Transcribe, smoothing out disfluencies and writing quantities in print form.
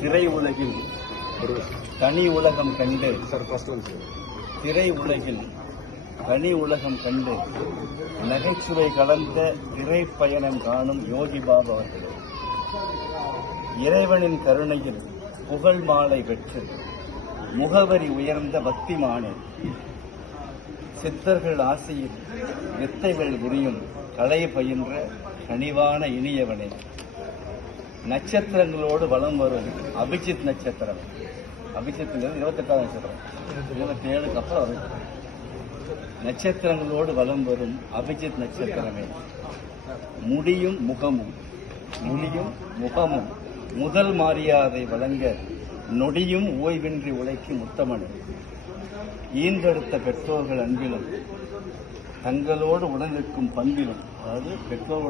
திரை உலகில் தனி உலகம் கண்டு திரை உலகில் தனி உலகம் கண்டு நகைச்சுவை கலந்த திரைப்பயணம் காணும் யோகி பாபு அவர்களே, இறைவனின் கருணையில் புகழ் மாலை பெற்று முகவரி உயர்ந்த பக்திமானே, சித்தர்கள் ஆசையில் வித்தைகள் புரியும் கலை பயின்ற கனிவான இனியவனே, நட்சத்திரங்களோடு வலம் வரும் அபிஜித் நட்சத்திரம். அபிஜித்ங்கிறது 28வது நட்சத்திரம், 27க்கு அப்புறம் நட்சத்திரங்களோடு வலம் வரும் அபிஜித் நட்சத்திரமே, முடியும் முகமும் முதல் மரியாதை வழங்க நொடியும் ஓய்வின்றி உழைக்கும் உத்தமனே, ஈன்றெடுத்த பெற்றோர்கள் அன்பிலும் தங்களோடு உடனிருக்கும் பண்பிலும், அதாவது பெற்றோர்கள்